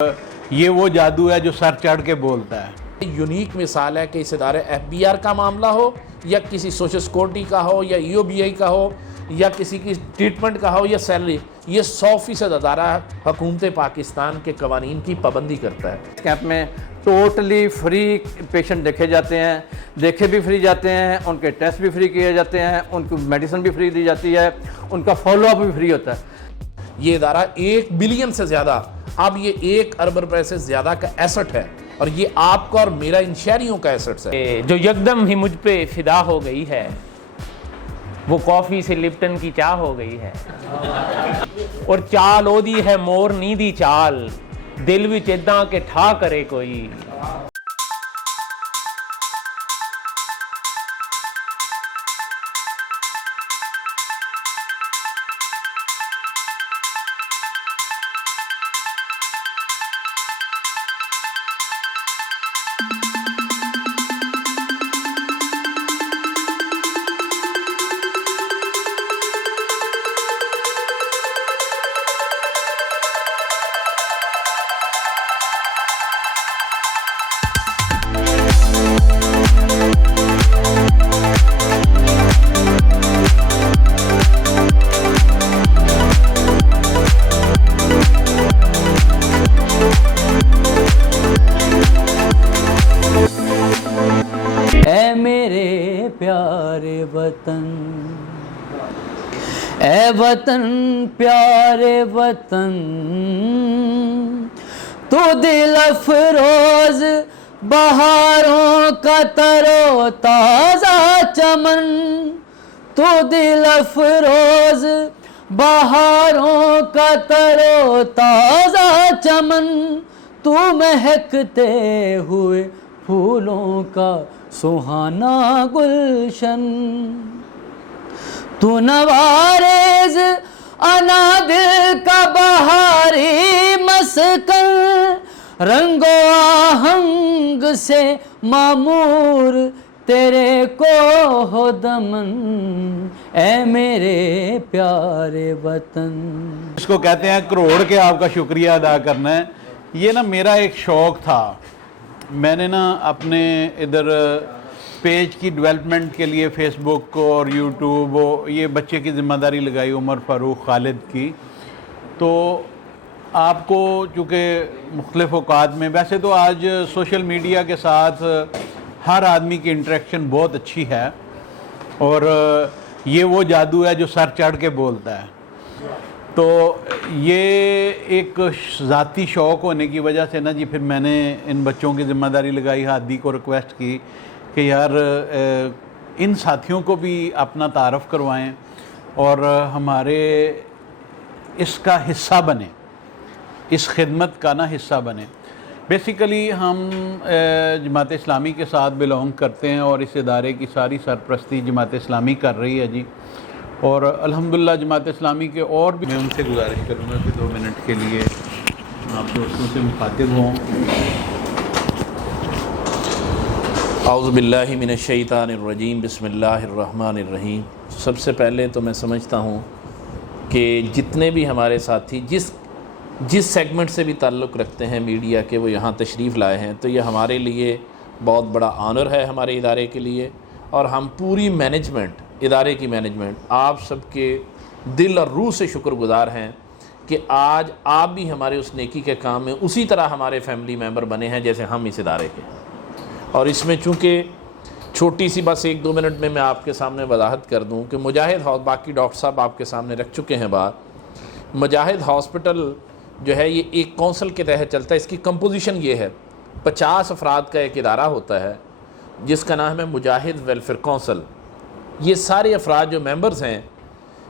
یہ وہ جادو ہے جو سر چڑھ کے بولتا ہے۔ یونیک مثال ہے کہ اس ادارے FBR کا معاملہ ہو یا کسی سوشل سیکورٹی کا ہو یا EOBI کا ہو یا کسی کی ٹریٹمنٹ کا ہو یا سیلری، یہ 100% ادارہ حکومت پاکستان کے قوانین کی پابندی کرتا ہے۔ اس کیمپ میں ٹوٹلی فری پیشنٹ دیکھے جاتے ہیں، دیکھے بھی فری جاتے ہیں، ان کے ٹیسٹ بھی فری کیے جاتے ہیں، ان کو میڈیسن بھی فری دی جاتی ہے، ان کا فالو اپ بھی فری ہوتا ہے۔ یہ ادارہ 1 بلین سے زیادہ، اب یہ 1 ارب روپے سے زیادہ کا ایسٹ ہے، اور یہ آپ کا اور میرا ان شہریوں کا ایسٹ ہے جو یکدم ہی مجھ پہ فدا ہو گئی ہے، وہ کافی سے لپٹن کی چاہ ہو گئی ہے، اور چال او دی ہے مور نیندی چال، دل وچ اداں کہ ٹھا کرے کوئی۔ اے میرے پیارے وطن، اے وطن پیارے وطن، تو دل افروز بہاروں کا ترو تازہ چمن، تو دل افروز بہاروں کا ترو تازہ چمن، تو مہکتے ہوئے پھولوں کا سہانا گلشن، تو نوارز انادل کا بہاری مسکن، رنگ و آہنگ سے معمور تیرے کو ہو دمن، اے میرے پیارے وطن۔ اس کو کہتے ہیں کروڑ کے آپ کا شکریہ ادا کرنا ہے۔ یہ نا میرا ایک شوق تھا، میں نے نا اپنے ادھر پیج کی ڈیولپمنٹ کے لیے فیس بک اور یوٹیوب یہ بچے کی ذمہ داری لگائی عمر فاروق خالد کی۔ تو آپ کو چونکہ مختلف اوقات میں، ویسے تو آج سوشل میڈیا کے ساتھ ہر آدمی کی انٹریکشن بہت اچھی ہے، اور یہ وہ جادو ہے جو سر چڑھ کے بولتا ہے۔ تو یہ ایک ذاتی شوق ہونے کی وجہ سے نا جی پھر میں نے ان بچوں کی ذمہ داری لگائی، ہادی کو ریکویسٹ کی کہ یار ان ساتھیوں کو بھی اپنا تعارف کروائیں اور ہمارے اس کا حصہ بنیں، اس خدمت کا نا حصہ بنیں۔ بیسیکلی ہم جماعت اسلامی کے ساتھ بلونگ کرتے ہیں، اور اس ادارے کی ساری سرپرستی جماعت اسلامی کر رہی ہے جی، اور الحمدللہ جماعت اسلامی کے اور بھی میں ان سے گزارش کروں گا کہ 2 منٹ کے لیے آپ دوستوں سے مخاطب ہوں۔ اعوذ باللہ من الشیطان الرجیم، بسم اللہ الرحمن الرحیم۔ سب سے پہلے تو میں سمجھتا ہوں کہ جتنے بھی ہمارے ساتھی جس سیگمنٹ سے بھی تعلق رکھتے ہیں میڈیا کے، وہ یہاں تشریف لائے ہیں، تو یہ ہمارے لیے بہت بڑا آنر ہے ہمارے ادارے کے لیے، اور ہم پوری مینجمنٹ، ادارے کی مینجمنٹ، آپ سب کے دل اور روح سے شکر گزار ہیں کہ آج آپ بھی ہمارے اس نیکی کے کام میں اسی طرح ہمارے فیملی ممبر بنے ہیں جیسے ہم اس ادارے کے۔ اور اس میں چونکہ چھوٹی سی بس 1-2 منٹ میں آپ کے سامنے وضاحت کر دوں کہ مجاہد ہاؤس، باقی ڈاکٹر صاحب آپ کے سامنے رکھ چکے ہیں بات، مجاہد ہاسپٹل جو ہے یہ ایک کونسل کے تحت چلتا ہے۔ اس کی کمپوزیشن یہ ہے، 50 افراد کا ایک ادارہ ہوتا ہے جس کا نام ہے مجاہد ویلفیئر کونسل۔ یہ سارے افراد جو ممبرز ہیں،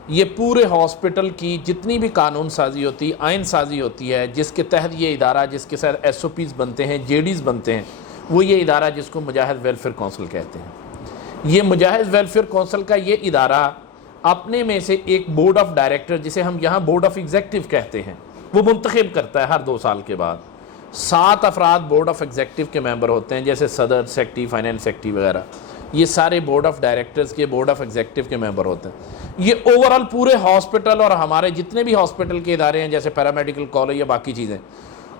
یہ پورے ہاسپٹل کی جتنی بھی قانون سازی ہوتی، آئین سازی ہوتی ہے، جس کے تحت یہ ادارہ، جس کے ساتھ SOPs بنتے ہیں، JDs بنتے ہیں، وہ یہ ادارہ جس کو مجاہد ویلفیئر کونسل کہتے ہیں۔ یہ مجاہد ویلفیئر کونسل کا یہ ادارہ اپنے میں سے ایک بورڈ آف ڈائریکٹر، جسے ہم یہاں بورڈ آف ایگزیکٹو کہتے ہیں، وہ منتخب کرتا ہے ہر 2 سال کے بعد۔ 7 افراد بورڈ آف ایگزیکٹو کے ممبر ہوتے ہیں، جیسے صدر، سیکٹری، فائنینس سیکٹری وغیرہ، یہ سارے بورڈ آف ڈائریکٹرز کے، بورڈ آف ایگزیکٹو کے ممبر ہوتے ہیں۔ یہ اوورال پورے ہاسپٹل اور ہمارے جتنے بھی ہاسپٹل کے ادارے ہیں، جیسے پیرامیڈیکل کالج یا باقی چیزیں،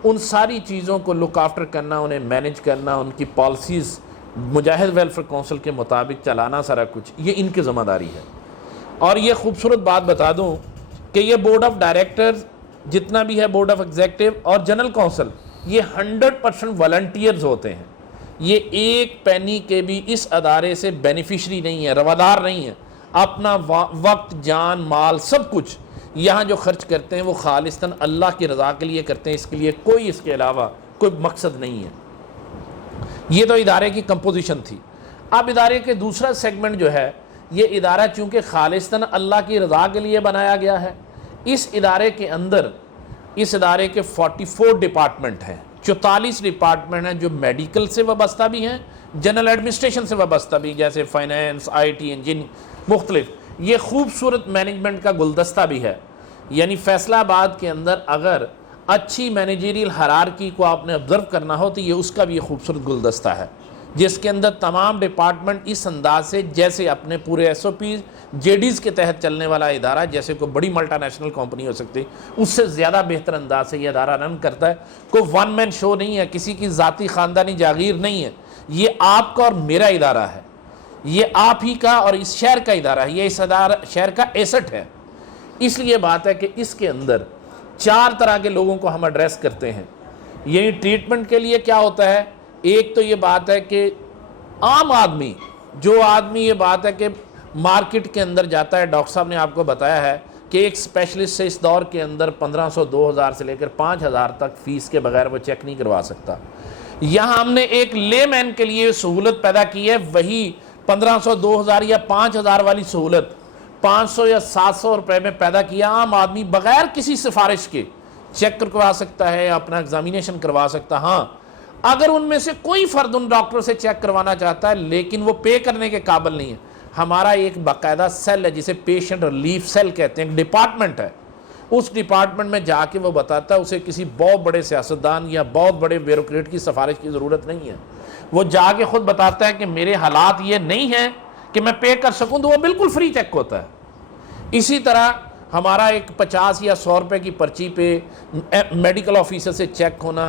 ان ساری چیزوں کو لک آفٹر کرنا، انہیں مینیج کرنا، ان کی پالیسیز مجاہد ویلفیئر کونسل کے مطابق چلانا، سارا کچھ یہ ان کی ذمہ داری ہے۔ اور یہ خوبصورت بات بتا دوں کہ یہ بورڈ آف ڈائریکٹرز جتنا بھی ہے، بورڈ آف ایگزیکٹو اور جنرل کونسل، یہ 100% والنٹیئرز ہوتے ہیں۔ یہ ایک پینی کے بھی اس ادارے سے بینیفیشری نہیں ہے، روادار نہیں ہے۔ اپنا وقت، جان، مال، سب کچھ یہاں جو خرچ کرتے ہیں وہ خالصتاً اللہ کی رضا کے لیے کرتے ہیں، اس کے لیے کوئی اس کے علاوہ کوئی مقصد نہیں ہے۔ یہ تو ادارے کی کمپوزیشن تھی۔ اب ادارے کے دوسرا سیگمنٹ جو ہے، یہ ادارہ چونکہ خالصتاً اللہ کی رضا کے لیے بنایا گیا ہے، اس ادارے کے اندر اس ادارے کے 44 ڈپارٹمنٹ ہیں، 44 ڈپارٹمنٹ ہیں جو میڈیکل سے وابستہ بھی ہیں، جنرل ایڈمنسٹریشن سے وابستہ بھی، جیسے فائنینس، آئی ٹی، انجینئرنگ، مختلف۔ یہ خوبصورت مینجمنٹ کا گلدستہ بھی ہے۔ یعنی فیصلہ آباد کے اندر اگر اچھی مینیجریل ہرارکی کو آپ نے آبزرو کرنا ہو تو یہ اس کا بھی یہ خوبصورت گلدستہ ہے، جس کے اندر تمام ڈپارٹمنٹ اس انداز سے جیسے اپنے پورے ایس او پیز، جے ڈیز کے تحت چلنے والا ادارہ، جیسے کوئی بڑی ملٹا نیشنل کمپنی ہو سکتی، اس سے زیادہ بہتر انداز سے یہ ادارہ رن کرتا ہے۔ کوئی ون مین شو نہیں ہے، کسی کی ذاتی خاندانی جاگیر نہیں ہے، یہ آپ کا اور میرا ادارہ ہے، یہ آپ ہی کا اور اس شہر کا ادارہ ہے، یہ اس شہر کا ایسٹ ہے۔ اس لیے بات ہے کہ اس کے اندر 4 طرح کے لوگوں کو ہم ایڈریس کرتے ہیں۔ یعنی ٹریٹمنٹ کے لیے کیا ہوتا ہے، ایک تو یہ بات ہے کہ عام آدمی، جو آدمی یہ بات ہے کہ مارکیٹ کے اندر جاتا ہے، ڈاکٹر صاحب نے آپ کو بتایا ہے کہ ایک اسپیشلسٹ سے اس دور کے اندر 1500 2000 سے لے کر 5000 تک فیس کے بغیر وہ چیک نہیں کروا سکتا۔ یہاں ہم نے ایک لے مین کے لیے سہولت پیدا کی ہے، وہی 1500 2000 یا 5000 والی سہولت 500 یا 700 روپے میں پیدا کیا۔ عام آدمی بغیر کسی سفارش کے چیک کروا سکتا ہے، اپنا ایگزامینیشن کروا سکتا۔ ہاں، اگر ان میں سے کوئی فرد ان ڈاکٹر سے چیک کروانا چاہتا ہے لیکن وہ پے کرنے کے قابل نہیں ہے، ہمارا ایک باقاعدہ سیل ہے جسے پیشنٹ ریلیف سیل کہتے ہیں، ایک ڈپارٹمنٹ ہے، اس ڈپارٹمنٹ میں جا کے وہ بتاتا ہے، اسے کسی بہت بڑے سیاستدان یا بہت بڑے بیوروکریٹ کی سفارش کی ضرورت نہیں ہے۔ وہ جا کے خود بتاتا ہے کہ میرے حالات یہ نہیں ہیں کہ میں پے کر سکوں، تو وہ بالکل فری چیک ہوتا ہے۔ اسی طرح ہمارا ایک 50 یا 100 روپے کی پرچی پہ میڈیکل آفیسر سے چیک ہونا،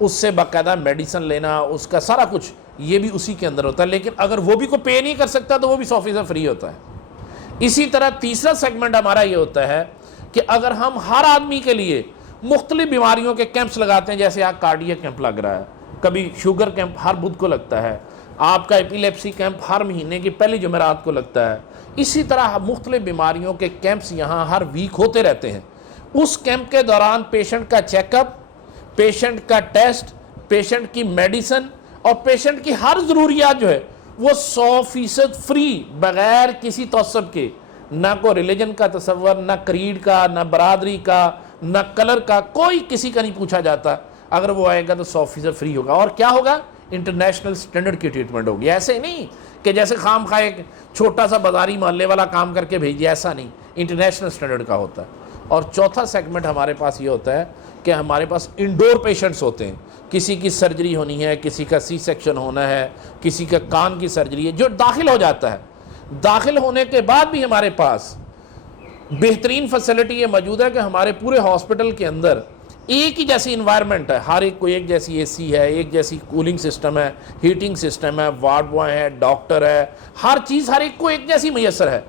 اس سے باقاعدہ میڈیسن لینا، اس کا سارا کچھ یہ بھی اسی کے اندر ہوتا ہے۔ لیکن اگر وہ بھی کوئی پے نہیں کر سکتا تو وہ بھی 100% فری ہوتا ہے۔ اسی طرح تیسرا سیگمنٹ ہمارا یہ ہوتا ہے کہ اگر ہم ہر آدمی کے لیے مختلف بیماریوں کے کیمپس لگاتے ہیں، جیسے آج کارڈیا کیمپ لگ رہا ہے، کبھی شوگر کیمپ ہر بدھ کو لگتا ہے، آپ کا ایپیلیپسی کیمپ ہر مہینے کی پہلی جمعرات کو لگتا ہے، اسی طرح مختلف بیماریوں کے کیمپس یہاں ہر ویک ہوتے رہتے ہیں۔ اس کیمپ کے دوران پیشنٹ کا چیک اپ، پیشنٹ کا ٹیسٹ، پیشنٹ کی میڈیسن اور پیشنٹ کی ہر ضروریات جو ہے وہ 100% فری، بغیر کسی تعصب کے، نہ کوئی ریلیجن کا تصور، نہ کریڈ کا، نہ برادری کا، نہ کلر کا، کوئی کسی کا نہیں پوچھا جاتا۔ اگر وہ آئے گا تو 100% فری ہوگا۔ اور کیا ہوگا؟ انٹرنیشنل سٹینڈرڈ کی ٹریٹمنٹ ہوگی۔ ایسے نہیں کہ جیسے خام خواہ ایک چھوٹا سا بازاری محلے والا کام کر کے بھیج دیا، ایسا نہیں، انٹرنیشنل سٹینڈرڈ کا ہوتا ہے۔ اور چوتھا سیگمنٹ ہمارے پاس یہ ہوتا ہے کہ ہمارے پاس انڈور پیشنٹس ہوتے ہیں، کسی کی سرجری ہونی ہے، کسی کا سی سیکشن ہونا ہے، کسی کا کان کی سرجری ہے، جو داخل ہو جاتا ہے۔ داخل ہونے کے بعد بھی ہمارے پاس بہترین فیسلٹی یہ موجود ہے کہ ہمارے پورے ہاسپٹل کے اندر ایک ہی جیسی انوائرمنٹ ہے، ہر ایک کو ایک جیسی اے سی ہے، ایک جیسی کولنگ سسٹم ہے، ہیٹنگ سسٹم ہے، وارڈ بوائے ہے، ڈاکٹر ہے، ہر چیز ہر ایک کو ایک جیسی میسر ہے۔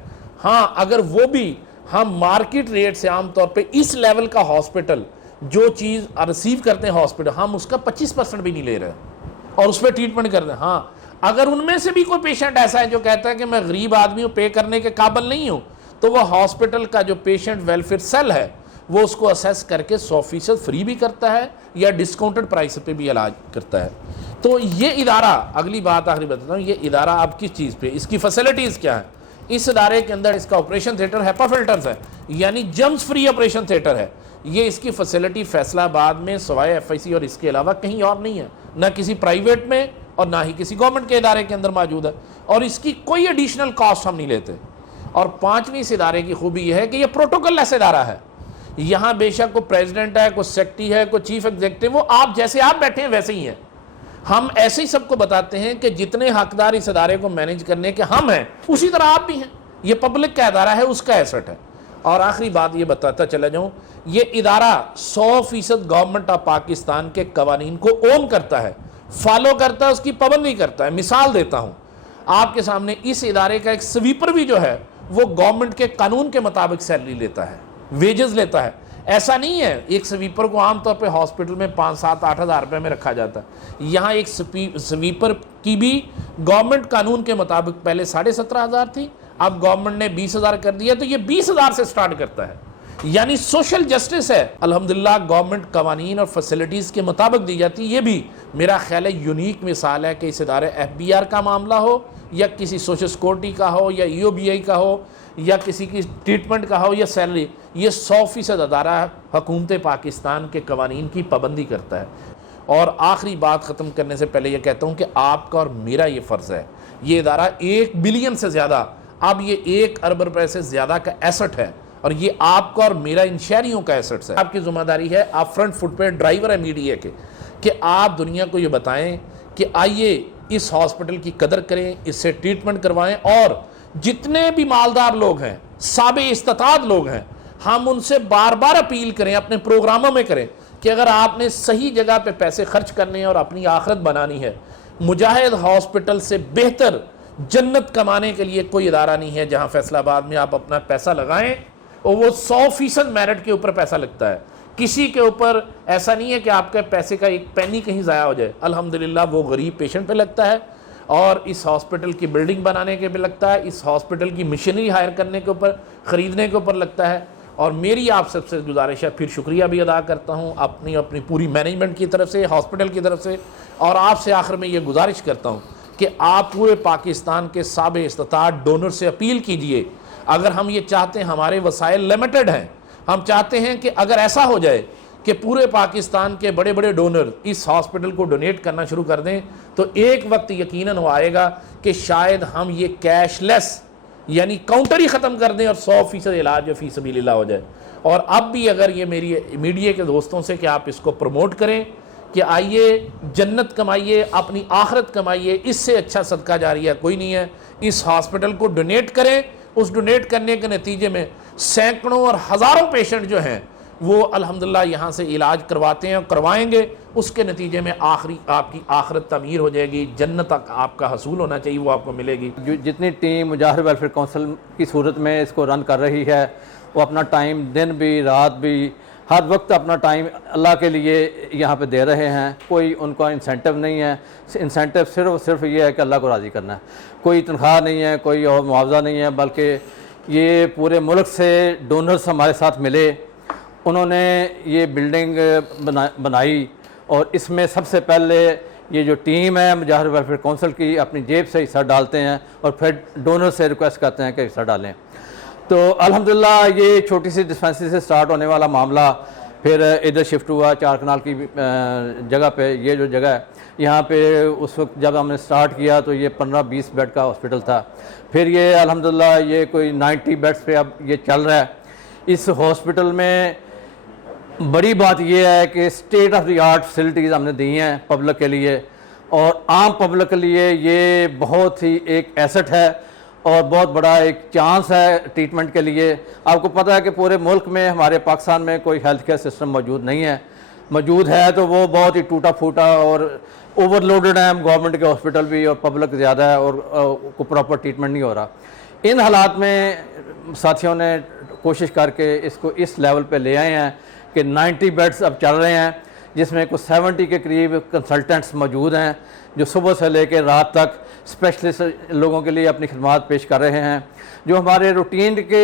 ہاں، اگر وہ بھی ہم مارکیٹ ریٹ سے عام طور پہ اس لیول کا ہاسپٹل جو چیز ریسیو کرتے ہیں ہاسپٹل، ہم اس کا 25% بھی نہیں لے رہے اور اس پہ ٹریٹمنٹ کرتے ہیں۔ ہاں، اگر ان میں سے بھی کوئی پیشنٹ ایسا ہے جو کہتا ہے کہ میں غریب آدمی ہوں، پے کرنے کے قابل نہیں ہوں، تو وہ ہاسپٹل کا جو پیشنٹ ویلفیئر سیل ہے وہ اس کو اسیس کر کے 100% فری بھی کرتا ہے یا ڈسکاؤنٹڈ پرائس پہ بھی علاج کرتا ہے۔ تو یہ ادارہ، اگلی بات آخری بتاتا ہوں، یہ ادارہ اب کس چیز پہ، اس کی فیسلٹیز کیا ہیں؟ اس ادارے کے اندر اس کا آپریشن تھیٹر ہیپا فلٹرز ہے، یعنی جرمز فری آپریشن تھیٹر ہے۔ یہ اس کی فیسلٹی فیصلہ آباد میں سوائے ایف آئی سی اور اس کے علاوہ کہیں اور نہیں ہے، نہ کسی پرائیویٹ میں اور نہ ہی کسی گورنمنٹ کے ادارے کے اندر موجود ہے، اور اس کی کوئی ایڈیشنل کاسٹ ہم نہیں لیتے۔ اور پانچویں اس ادارے کی خوبی یہ ہے کہ یہ پروٹوکول لیس ادارہ ہے۔ یہاں بے شک کوئی پریزیڈنٹ ہے، کوئی سیکرٹری ہے، کوئی چیف ایگزیکٹو، وہ آپ جیسے آپ بیٹھے ہیں ویسے ہی ہیں۔ ہم ایسے ہی سب کو بتاتے ہیں کہ جتنے حقدار اس ادارے کو مینیج کرنے کے ہم ہیں، اسی طرح آپ بھی ہیں۔ یہ پبلک کا ادارہ ہے، اس کا ایسٹ ہے۔ اور آخری بات یہ بتاتا چلا جاؤں، یہ ادارہ 100% گورنمنٹ آف پاکستان کے قوانین کو اون کرتا ہے، فالو کرتا ہے، اس کی پابندی کرتا ہے۔ مثال دیتا ہوں آپ کے سامنے، اس ادارے کا ایک سویپر بھی جو ہے وہ گورنمنٹ کے قانون کے مطابق سیلری لیتا ہے، ویجز لیتا ہے۔ ایسا نہیں ہے ایک سویپر کو عام طور پہ ہاسپٹل میں 5, 7, 8 ہزار روپے میں رکھا جاتا ہے، یہاں ایک سویپر کی بھی گورنمنٹ قانون کے مطابق پہلے 17,500 تھی، اب گورنمنٹ نے 20,000 کر دیا، تو یہ 20,000 سے سٹارٹ کرتا ہے۔ یعنی سوشل جسٹس ہے، الحمدللہ گورنمنٹ قوانین اور فیسلٹیز کے مطابق دی جاتی۔ یہ بھی میرا خیال ہے یونیک مثال ہے کہ اس ادارے FBR کا معاملہ ہو یا کسی سوشل سیکورٹی کا ہو یا EOBI کا ہو یا کسی کی ٹریٹمنٹ کا ہو یا سیلری، یہ 100% ادارہ حکومت پاکستان کے قوانین کی پابندی کرتا ہے۔ اور آخری بات ختم کرنے سے پہلے یہ کہتا ہوں کہ آپ کا اور میرا یہ فرض ہے، یہ ادارہ 1 بلین سے زیادہ، اب یہ 1 ارب روپے سے زیادہ کا ایسٹ ہے، اور یہ آپ کا اور میرا ان شہریوں کا ایسٹس ہے۔ آپ کی ذمہ داری ہے، آپ فرنٹ فٹ پہ ڈرائیور ہے میڈیا کے، کہ آپ دنیا کو یہ بتائیں کہ آئیے اس ہاسپٹل کی قدر کریں، اس سے ٹریٹمنٹ کروائیں، اور جتنے بھی مالدار لوگ ہیں، صابع استطاعت لوگ ہیں، ہم ان سے بار بار اپیل کریں، اپنے پروگراموں میں کریں کہ اگر آپ نے صحیح جگہ پہ پیسے خرچ کرنے ہیں اور اپنی آخرت بنانی ہے، مجاہد ہاسپٹل سے بہتر جنت کمانے کے لیے کوئی ادارہ نہیں ہے جہاں فیصل آباد میں آپ اپنا پیسہ لگائیں اور وہ 100% میرٹ کے اوپر پیسہ لگتا ہے۔ کسی کے اوپر ایسا نہیں ہے کہ آپ کے پیسے کا ایک پینی کہیں ضائع ہو جائے، الحمدللہ وہ غریب پیشنٹ پہ لگتا ہے، اور اس ہاسپٹل کی بلڈنگ بنانے کے پہ لگتا ہے، اس ہاسپٹل کی مشینری ہائر کرنے کے اوپر، خریدنے کے اوپر لگتا ہے۔ اور میری آپ سب سے گزارش ہے، پھر شکریہ بھی ادا کرتا ہوں اپنی پوری مینجمنٹ کی طرف سے، ہاسپٹل کی طرف سے، اور آپ سے آخر میں یہ گزارش کرتا ہوں کہ آپ پورے پاکستان کے صابع استطاعت ڈونر سے اپیل کیجئے۔ اگر ہم یہ چاہتے ہیں، ہمارے وسائل لمیٹڈ ہیں، ہم چاہتے ہیں کہ اگر ایسا ہو جائے کہ پورے پاکستان کے بڑے بڑے ڈونر اس ہاسپٹل کو ڈونیٹ کرنا شروع کر دیں، تو ایک وقت یقیناً وہ آئے گا کہ شاید ہم یہ کیش لیس یعنی کاؤنٹر ہی ختم کر دیں اور 100% علاج فی سبیل اللہ ہو جائے۔ اور اب بھی اگر یہ میری میڈیا کے دوستوں سے کہ آپ اس کو پروموٹ کریں کہ آئیے جنت کمائیے، اپنی آخرت کمائیے، اس سے اچھا صدقہ جاریہ کوئی نہیں ہے۔ اس ہاسپٹل کو ڈونیٹ کریں، اس ڈونیٹ کرنے کے نتیجے میں سینکڑوں اور ہزاروں پیشنٹ جو ہیں وہ الحمدللہ یہاں سے علاج کرواتے ہیں اور کروائیں گے، اس کے نتیجے میں آپ کی آخرت تعمیر ہو جائے گی، جنت تک آپ کا حصول ہونا چاہیے وہ آپ کو ملے گی۔ جتنی ٹیم مجاہد ویلفیئر کونسل کی صورت میں اس کو رن کر رہی ہے، وہ اپنا ٹائم دن بھی رات بھی ہر وقت اپنا ٹائم اللہ کے لیے یہاں پہ دے رہے ہیں۔ کوئی ان کا انسینٹیو نہیں ہے، انسینٹیو صرف یہ ہے کہ اللہ کو راضی کرنا ہے، کوئی تنخواہ نہیں ہے، کوئی اور معاوضہ نہیں ہے، بلکہ یہ پورے ملک سے ڈونرز ہمارے ساتھ ملے، انہوں نے یہ بلڈنگ بنائی، اور اس میں سب سے پہلے یہ جو ٹیم ہے مجاہد ویلفیئر کونسل کی اپنی جیب سے حصہ ڈالتے ہیں اور پھر ڈونر سے ریکویسٹ کرتے ہیں کہ حصہ ڈالیں۔ تو الحمدللہ یہ چھوٹی سی ڈسپینسری سے سٹارٹ ہونے والا معاملہ پھر ادھر شفٹ ہوا 4 کنال کی جگہ پہ۔ یہ جو جگہ ہے یہاں پہ اس وقت جب ہم نے سٹارٹ کیا تو یہ 15-20 بیڈ کا ہاسپٹل تھا، پھر یہ الحمدللہ یہ کوئی 90 بیڈز پہ اب یہ چل رہا ہے۔ اس ہاسپٹل میں بڑی بات یہ ہے کہ state of the art facilities ہم نے دی ہیں پبلک کے لیے، اور عام پبلک کے لیے یہ بہت ہی ایک ایسٹ ہے اور بہت بڑا ایک چانس ہے ٹریٹمنٹ کے لیے۔ آپ کو پتہ ہے کہ پورے ملک میں ہمارے پاکستان میں کوئی ہیلتھ کیئر سسٹم موجود نہیں ہے، موجود ہے تو وہ بہت ہی ٹوٹا پھوٹا اور اوور لوڈڈ ہے، گورنمنٹ کے ہاسپٹل بھی، اور پبلک زیادہ ہے اور کو پراپر ٹریٹمنٹ نہیں ہو رہا۔ ان حالات میں ساتھیوں نے کوشش کر کے اس کو اس لیول پہ لے آئے ہیں کہ 90 بیڈز اب چل رہے ہیں، جس میں کچھ 70 کے قریب کنسلٹنٹس موجود ہیں جو صبح سے لے کے رات تک اسپیشلسٹ لوگوں کے لیے اپنی خدمات پیش کر رہے ہیں۔ جو ہمارے روٹین کے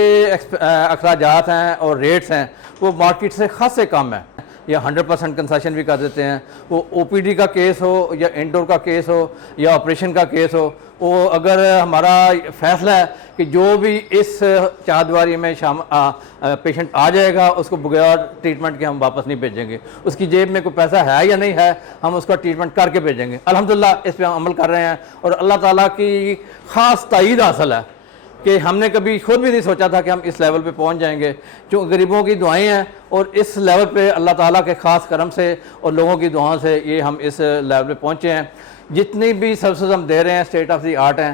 اخراجات ہیں اور ریٹس ہیں وہ مارکیٹ سے خاصے کم ہیں، یا 100% کنسیشن بھی کر دیتے ہیں۔ وہ OPD کا کیس ہو یا انڈور کا کیس ہو یا آپریشن کا کیس ہو، وہ اگر ہمارا فیصلہ ہے کہ جو بھی اس چاردیواری میں پیشنٹ آ جائے گا اس کو بغیر ٹریٹمنٹ کے ہم واپس نہیں بھیجیں گے، اس کی جیب میں کوئی پیسہ ہے یا نہیں ہے ہم اس کا ٹریٹمنٹ کر کے بھیجیں گے۔ الحمدللہ اس پہ ہم عمل کر رہے ہیں، اور اللہ تعالیٰ کی خاص تائید حاصل ہے کہ ہم نے کبھی خود بھی نہیں سوچا تھا کہ ہم اس لیول پہ پہنچ جائیں گے، چونکہ غریبوں کی دعائیں ہیں، اور اس لیول پہ اللہ تعالیٰ کے خاص کرم سے اور لوگوں کی دعاؤں سے یہ ہم اس لیول پہ پہنچے ہیں۔ جتنی بھی سروسز ہم دے رہے ہیں اسٹیٹ آف دی آرٹ ہیں،